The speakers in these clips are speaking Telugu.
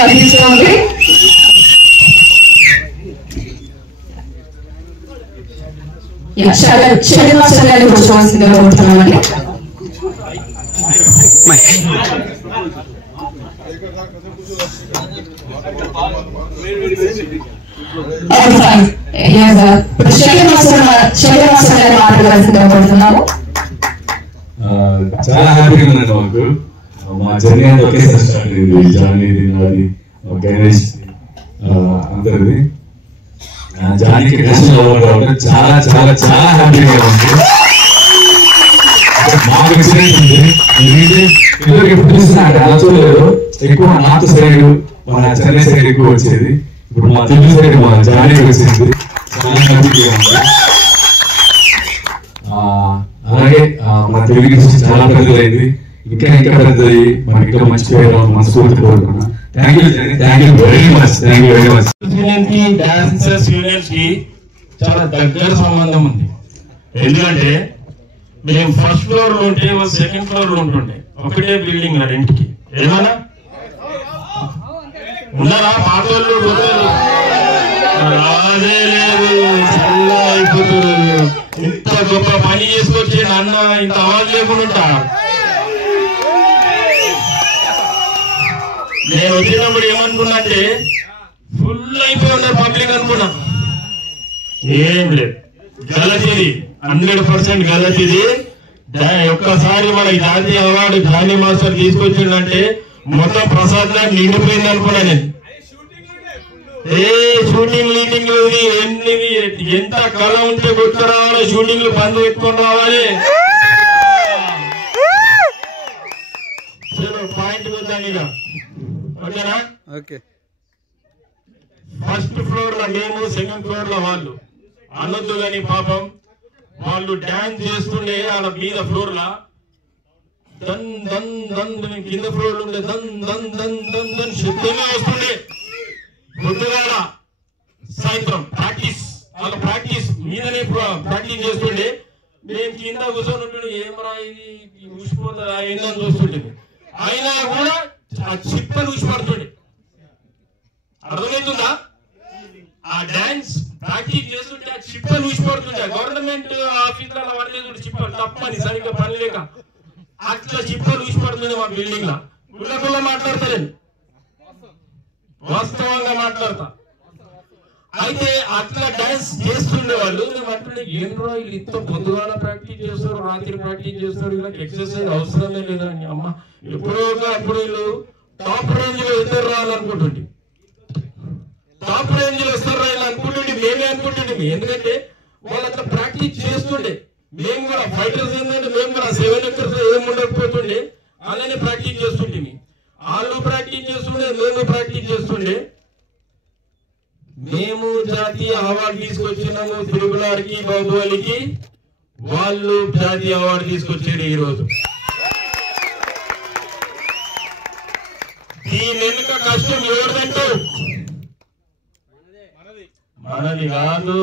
కనిపిస్తోంది. షెడ్యూల్ మాస్టర్ గారిని కూర్చోవాల్సిందిగా కోరుతున్నామండి. చాలా హ్యాపీగా ఉందండి మాకు. మా జర్నీ అంతా ఒకేసారి స్టార్ట్ అయింది. జానీది, నాది, గణేష్ అందరిది. జానీకి నేషనల్ అవార్డు రావడం చాలా చాలా చాలా హ్యాపీగా ఉంది. మాకు ఎక్స్పీరియన్స్ ఉంది. ఎందుకంటే ఇప్పుడు చూసినా అలా చూడలేదు. ఎక్కువ నార్త్ సైడ్ మన చెన్నై సైడ్ ఎక్కువ వచ్చేది. ఇప్పుడు మా తెలుగు సైడ్ మా జానీకి వచ్చింది. చాలా హ్యాపీగా ఉంది. అలాగే మన తెలుగు చాలా పెద్దదైంది. ఇంకా ఇంకా పెద్దది, మనకి ఇంకా మంచి పేరు మనస్ఫూర్తి కోరుకున్నా. Thank you very much. Thank you very much. Union కి డాన్సర్స్ యూనియన్స్ కి చాలా దగ్గర సంబంధం ఉంది. ఎందుకంటే మేము ఫస్ట్ ఫ్లోర్ లో ఉంటే సెకండ్ ఫ్లోర్ లో ఉంటుండే. ఒకటే బిల్డింగ్ నా రెంట్కి. ఏమన్నా ఉన్నారా పాటలు అదే లేదు, చల్ల అయిపోతుంది. ఇంత గొప్ప పని చేసుకొచ్చి నాన్న ఇంత అవాజ్ లేకుండా నేను వచ్చినప్పుడు ఏమనుకున్నా అంటే ఫుల్ అయిపోయి ఉన్నారు పబ్లిక్ అనుకున్నా. ఏం లేదు, గలతిది 100% గలతిది. ఒక్కసారి మనకి జాతీయ అవార్డు జానీ మాస్టర్ తీసుకొచ్చిందంటే మొత్తం ప్రసాద్ నిండిపోయింది అనుకున్నా నేను. షూటింగ్ లీటింగ్ ఎంత కళ ఉంటే కొట్టు రావాలి, షూటింగ్లు బంద్ పెట్టుకొని రావాలి. పాయింట్ వద్దాం ఇక, ఓకేనా? ఫస్ట్ ఫ్లోర్ లో మేము, సెకండ్ ఫ్లోర్ లో వాళ్ళు. అనొద్దు కానీ పాపం వాళ్ళు డాన్స్ చేస్తుండే ఆడ మీద ఫ్లోర్ లా. దన్ దన్ దన్ కింద ఫ్లోర్ ఉండే దన్ దన్ దన్ దన్ దన్ శబ్దమే వస్తుండే. పొద్దుగాల సాయంత్రం ప్రాక్టీస్, వాళ్ళ ప్రాక్టీస్ మీదనే ప్రాక్టీస్ చేస్తుండే. మేము కింద కూర్చొని ఉంటుండే. ఏమరా ఇది ఊసిపోతుంది అయిందని చూస్తుంటుంది. అయినా కూడా ఆ చిప్పలు ఊసిపడుతుండే. అర్థమవుతుందా? ఆ డాన్స్ ప్రాక్టీస్ చేస్తుంటే ఆ చిప్పలు ఊసిపడుతుండే. గవర్నమెంట్ ఆఫీసులలో పడలేదు చిప్పలు, తప్పని సరిగ్గా పని లేక అట్లా చిప్పలు ఊసిపడుతుంది మా బిల్డింగ్ లా. గుళ్ళకుల్లా మాట్లాడతాను, వాస్తవంగా మాట్లాడతా. అయితే అట్లా డాన్స్ చేస్తుండే వాళ్ళు. మేము అంటుండే ఏం రా వీళ్ళు ఇంత పొద్దుగాల ప్రాక్టీస్ చేస్తారు, రాత్రి ప్రాక్టీస్ చేస్తారు, వీళ్ళకి ఎక్సర్సైజ్ అవసరమే లేదని. అమ్మ ఎప్పుడో అప్పుడు వీళ్ళు టాప్ రేంజ్ లో ఇద్దరు రావాలనుకుంటుండే, టాప్ రేంజ్ లో వస్తారు రాయాలి అనుకుంటుండే. మేమే అనుకుంటుండే, ఎందుకంటే వాళ్ళు అట్లా ప్రాక్టీస్ చేస్తుండే. మేము కూడా ఫైటర్స్ ఏంటంటే మేము కూడా 7 ఎకర్స్ ఏం ఉండకపోతుండే, అలానే ప్రాక్టీస్ చేస్తుండే. వాళ్ళు ప్రాక్టీస్ చేస్తుండే, మేము ప్రాక్టీస్ చేస్తుండే. మేము జాతీయ అవార్డు తీసుకొచ్చినాము తిరుగులారికి, బాహుబలికి. వాళ్ళు జాతీయ అవార్డు తీసుకొచ్చారు ఈ రోజు. దీని వెనుక కష్టం ఎవరిదంటూ? మనది కాదు.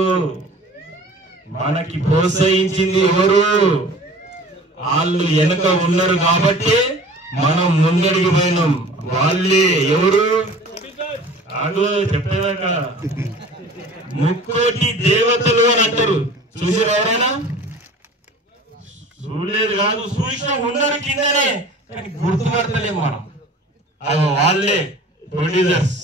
మనకి ప్రోత్సహించింది ఎవరు? వాళ్ళు వెనుక ఉన్నారు కాబట్టి మనం ముందడికి పోయినాం. వాళ్ళే ఎవరు? అదో చెప్పేదాక ముక్కోటి దేవతలు అని అంటారు. చూసారు ఎవరైనా? చూడలేదు కాదు, చూసినా ఉన్నారు కిందనే, కానీ గుర్తుపడతలేము మనం. వాళ్ళే ప్రొడ్యూసర్స్.